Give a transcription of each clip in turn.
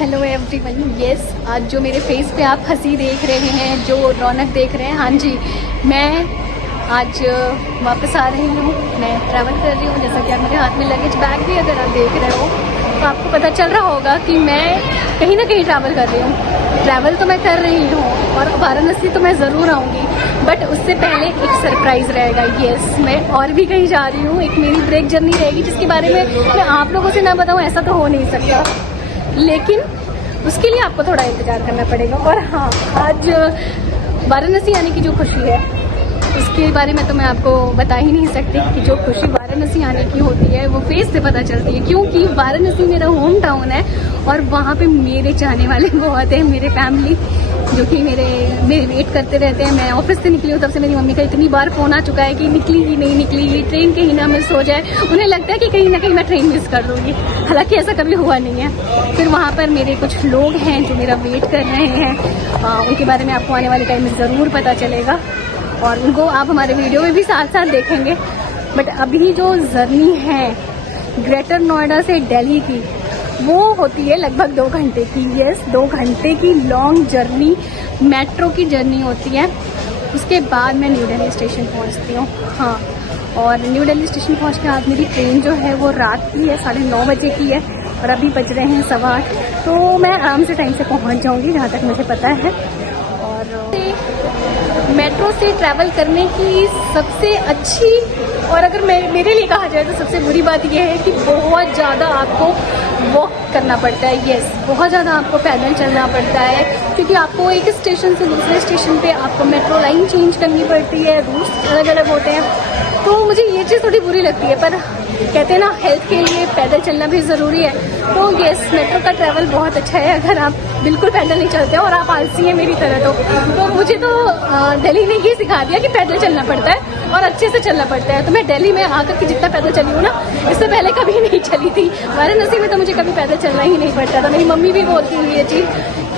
Hello everyone. Yes, आज जो मेरे फेस पे आप हंसी देख रहे हैं, जो रौनक देख रहे हैं, हाँ जी, मैं आज वापस आ रही हूँ। मैं ट्रैवल कर रही हूँ। जैसा कि आप मेरे हाथ में लगेज बैग भी अगर आप देख रहे हो तो आपको पता चल रहा होगा कि मैं कहीं ना कहीं ट्रैवल कर रही हूँ। ट्रैवल तो मैं कर रही हूँ और वाराणसी तो मैं ज़रूर आऊँगी, बट उससे पहले एक सरप्राइज़ रहेगा। यस, मैं और भी कहीं जा रही हूँ। एक मेरी ब्रेक जर्नी रहेगी जिसके बारे में मैं आप लोगों से ना बताऊँ ऐसा तो हो नहीं सकता, लेकिन उसके लिए आपको थोड़ा इंतज़ार करना पड़ेगा। और हाँ, आज वाराणसी आने की जो खुशी है उसके बारे में तो मैं आपको बता ही नहीं सकती कि जो खुशी वाराणसी आने की होती है वो फेस से पता चलती है, क्योंकि वाराणसी मेरा होम टाउन है और वहाँ पे मेरे चाहने वाले बहुत हैं। मेरे फैमिली जो कि मेरे वेट करते रहते हैं। मैं ऑफिस से निकली हूँ तब से मेरी मम्मी का इतनी बार फ़ोन आ चुका है कि निकली ही नहीं निकली, ट्रेन कहीं ना मिस हो जाए। उन्हें लगता है कि कहीं ना कहीं मैं ट्रेन मिस कर दूँगी, हालांकि ऐसा कभी हुआ नहीं है। फिर वहाँ पर मेरे कुछ लोग हैं जो मेरा वेट कर रहे हैं, उनके बारे में आपको आने वाले टाइम में ज़रूर पता चलेगा और उनको आप हमारे वीडियो में भी साथ साथ देखेंगे। बट अभी जो जर्नी है ग्रेटर नोएडा से दिल्ली की, वो होती है लगभग 2 घंटे की। यस, 2 घंटे की लॉन्ग जर्नी, मेट्रो की जर्नी होती है। उसके बाद मैं न्यू दिल्ली स्टेशन पहुंचती हूँ। हाँ, और न्यू दिल्ली स्टेशन पहुँच के आज मेरी ट्रेन जो है वो रात की है, 9:30 बजे की है और अभी बज रहे हैं 8:15, तो मैं आराम से टाइम से पहुँच जाऊँगी जहाँ तक मुझे पता है। और मेट्रो से ट्रैवल करने की सबसे अच्छी और अगर मेरे लिए कहा जाए तो सबसे बुरी बात यह है कि बहुत ज़्यादा आपको वॉक करना पड़ता है। यस, बहुत ज़्यादा आपको पैदल चलना पड़ता है, क्योंकि आपको एक स्टेशन से दूसरे स्टेशन पे आपको मेट्रो लाइन चेंज करनी पड़ती है, रूट्स अलग अलग होते हैं। तो मुझे ये चीज़ थोड़ी बुरी लगती है, पर कहते हैं ना, हेल्थ के लिए पैदल चलना भी ज़रूरी है। तो यस, मेट्रो का ट्रैवल बहुत अच्छा है अगर आप बिल्कुल पैदल नहीं चलते और आप आलसी हैं मेरी तरह। तो मुझे तो दिल्ली ने ये सिखा दिया कि पैदल चलना पड़ता है और अच्छे से चलना पड़ता है। तो मैं दिल्ली में आकर के जितना पैदल चली हूँ ना, इससे पहले कभी नहीं चली थी। वाराणसी में तो मुझे कभी पैदल चलना ही नहीं पड़ता था। मेरी मम्मी भी बोलती हुई ये चीज़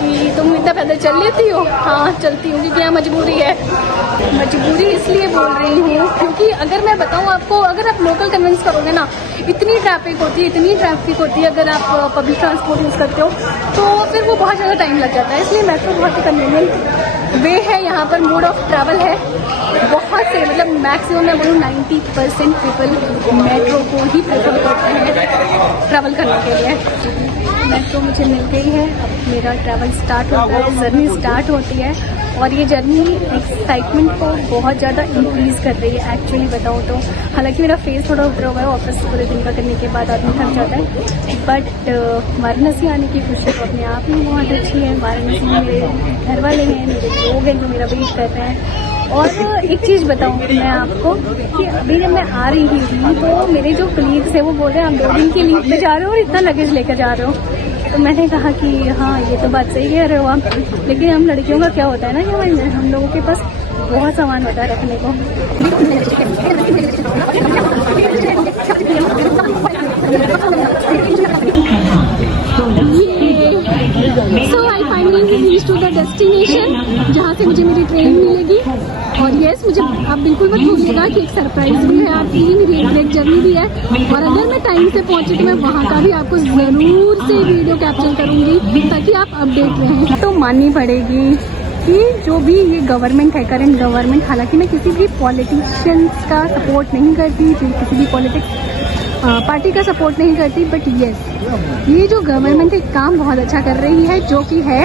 कि तुम इतना पैदल चल लेती हो। हाँ, चलती हूँ क्योंकि यहाँ मजबूरी है। मजबूरी इसलिए बोल रही हूँ क्योंकि अगर मैं बताऊँ आपको, अगर आप लोकल कन्विंस करोगे ना, इतनी ट्रैफिक होती है अगर आप पब्लिक ट्रांसपोर्ट यूज़ करते हो तो फिर वो बहुत ज़्यादा टाइम लग जाता है। इसलिए मेट्रो बहुत ही कन्वीनियंट वे है। यहाँ पर मोड ऑफ ट्रैवल है बहुत से, मतलब मैक्सिमम मैं बोलूँ 90% पीपल मेट्रो को ही प्रेफर करते हैं ट्रैवल करने के लिए। मेट्रो मुझे मिल गई है, अब मेरा ट्रैवल स्टार्ट होता है, जर्नी स्टार्ट होती है और ये जर्नी एक्साइटमेंट को बहुत ज़्यादा इंक्रीज़ कर रही है एक्चुअली बताऊँ तो। हालांकि मेरा फेस थोड़ा उतरा हुआ है, ऑफिस पूरे दिन का करने के बाद आदमी थक जाता है, बट वाराणसी आने की खुशी तो अपने आप में बहुत अच्छी है। वाराणसी में मेरे घर वाले हैं, मेरे लोग हैं जो मेरा वेट कर रहे हैं। और एक चीज़ बताऊँगी मैं आपको कि अभी जब मैं आ रही थी तो मेरे जो कलीग्स हैं वो बोल रहे हैं आप 2 दिन की लीव पे जा रहे हो और इतना लगेज लेकर जा रहे हो। तो मैंने कहा कि हाँ, ये तो बात सही कह रहे हो आप, लेकिन हम लड़कियों का क्या होता है ना कि हम लोगों के पास बहुत सामान होता है रखने को। So I finally reach to the destination जहाँ से मुझे मेरी ट्रेन मिलेगी। और यस, मुझे आप बिल्कुल मत भूलिएगा कि एक सरप्राइज भी है आपकी, मेरी ब्रेक जर्नी भी है और अगर मैं टाइम से पहुंची तो मैं वहाँ का भी आपको ज़रूर से वीडियो कैप्चर करूँगी ताकि आप अपडेट रहें। तो माननी पड़ेगी कि जो भी ये गवर्नमेंट है, करंट गवर्नमेंट, हालांकि मैं किसी भी पॉलिटिशियंस का सपोर्ट नहीं करती, किसी भी पॉलिटिक्स पार्टी का सपोर्ट नहीं करती, बट यस, ये जो गवर्नमेंट एक काम बहुत अच्छा कर रही है जो कि है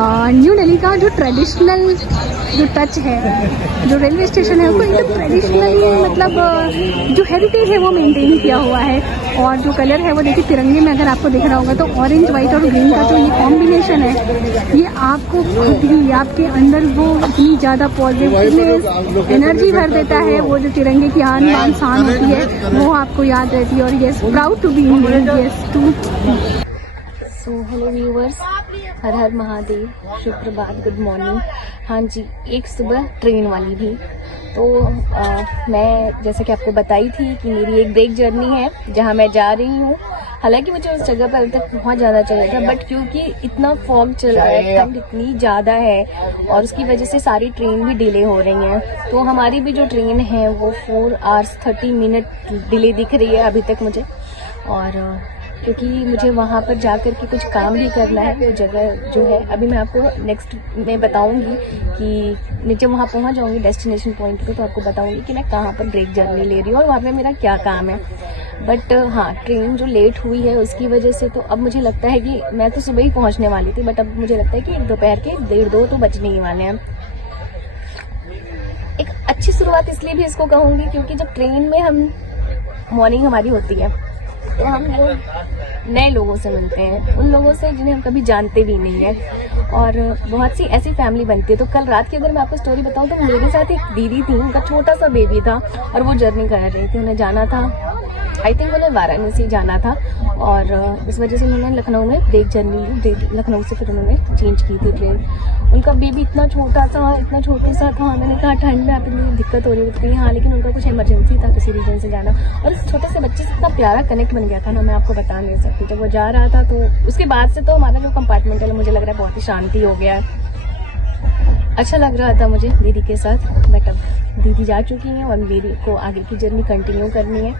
न्यू दिल्ली का जो ट्रेडिशनल जो टच है, जो रेलवे स्टेशन है उसको एकदम ट्रेडिशनल, मतलब जो हेरिटेज है वो मेंटेन किया हुआ है। और जो कलर है वो देखिए, तिरंगे में अगर आपको दिख रहा होगा तो ऑरेंज, व्हाइट और ग्रीन का जो ये कॉम्बिनेशन है, ये आपको खुद ही आपके अंदर वो इतनी ज़्यादा पॉजिटिवनेस एनर्जी भर देता है। वो जो तिरंगे की आन बान शान होती है वो आपको याद रहती है। और yes, proud to be Indian. Yes too. So hello viewers, Har Har Mahadev, शुभ प्रभात, गुड मॉर्निंग। हाँ जी, एक सुबह ट्रेन वाली भी। तो मैं जैसे कि आपको बताई थी कि मेरी एक ब्रेक जर्नी है जहाँ मैं जा रही हूँ। हालांकि मुझे उस जगह पर अभी तक बहुत ज़्यादा चाहिए था, बट क्योंकि इतना फॉग चल रहा है, ठंड इतनी ज़्यादा है और उसकी वजह से सारी ट्रेन भी डिले हो रही हैं। तो हमारी भी जो ट्रेन है वो 4 hours 30 minute डिले दिख रही है अभी तक मुझे। और क्योंकि मुझे वहाँ पर जा कर के कुछ काम भी करना है। वो जगह जो है अभी मैं आपको नेक्स्ट में बताऊँगी कि जब वहाँ पहुँच जाऊँगी डेस्टिनेशन पॉइंट पे, तो आपको बताऊँगी कि मैं कहाँ पर ब्रेक जर्नी ले रही हूँ और वहाँ पे मेरा क्या काम है। बट हाँ, ट्रेन जो लेट हुई है उसकी वजह से तो अब मुझे लगता है कि मैं तो सुबह ही पहुँचने वाली थी, बट अब मुझे लगता है कि दोपहर के 1:30-2 तो बजने ही वाले हैं। एक अच्छी शुरुआत इसलिए भी इसको कहूँगी क्योंकि जब ट्रेन में हम मॉर्निंग हमारी होती है तो हम लोग नए लोगों से मिलते हैं, उन लोगों से जिन्हें हम कभी जानते भी नहीं है, और बहुत सी ऐसी फैमिली बनती है। तो कल रात की अगर मैं आपको स्टोरी बताऊँ तो मेरे साथ एक दीदी थी, उनका छोटा सा बेबी था और वो जर्नी कर रही थी। उन्हें जाना था, आई थिंक उन्हें वाराणसी जाना था, और इस वजह से उन्होंने लखनऊ में ब्रेक जर्नी ली। लखनऊ से फिर उन्होंने चेंज की थी ट्रेन। उनका बेबी इतना छोटा सा, इतना छोटा सा था। मैंने कहा ठंड में आप इतनी दिक्कत हो रही थी। हाँ, लेकिन उनका कुछ इमरजेंसी था किसी रीजन से जाना, और इस छोटे से बच्चे से इतना प्यारा कनेक्ट बन गया था ना, मैं आपको बता नहीं सकती। जब वो जा रहा था तो उसके बाद से तो हमारा जो कंपार्टमेंट है मुझे लग रहा है बहुत ही शांति हो गया है। अच्छा लग रहा था मुझे दीदी के साथ। बट अब दीदी जा चुकी हैं और मेरी को आगे की जर्नी कंटिन्यू करनी है।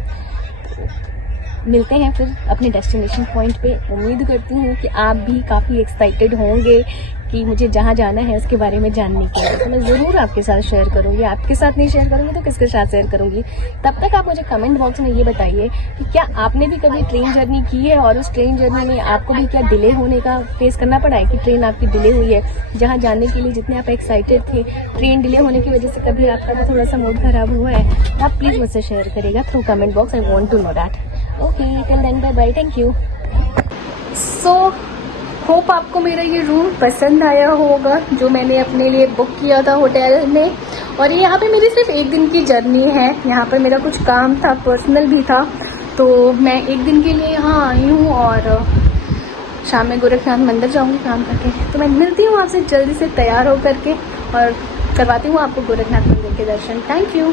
मिलते हैं फिर अपने डेस्टिनेशन पॉइंट पे। उम्मीद करती हूँ कि आप भी काफ़ी एक्साइटेड होंगे कि मुझे जहाँ जाना है उसके बारे में जानने के लिए। तो मैं ज़रूर आपके साथ शेयर करूँगी। आपके साथ नहीं शेयर करूँगी तो किसके साथ शेयर करूँगी। तब तक आप मुझे कमेंट बॉक्स में ये बताइए कि क्या आपने भी कभी ट्रेन जर्नी की है, और उस ट्रेन जर्नी में आपको भी क्या डिले होने का फेस करना पड़ा है कि ट्रेन आपकी डिले हुई है। जहाँ जाने के लिए जितने आप एक्साइटेड थे, ट्रेन डिले होने की वजह से कभी आपका भी थोड़ा सा मूड खराब हुआ है, आप प्लीज़ मुझसे शेयर करिएगा through comment box. I want to know that. Okay, till then bye bye, thank you. So hope आपको मेरा ये रूम पसंद आया होगा जो मैंने अपने लिए बुक किया था होटल में। और ये यहाँ पे मेरी सिर्फ एक दिन की जर्नी है। यहाँ पर मेरा कुछ काम था, पर्सनल भी था, तो मैं एक दिन के लिए यहाँ आई हूँ और शाम में गोरखनाथ मंदिर जाऊँगी काम करके। तो मैं मिलती हूँ आपसे जल्दी से तैयार होकर के और करवाती हूँ आपको गोरखनाथ मंदिर के दर्शन। Thank you.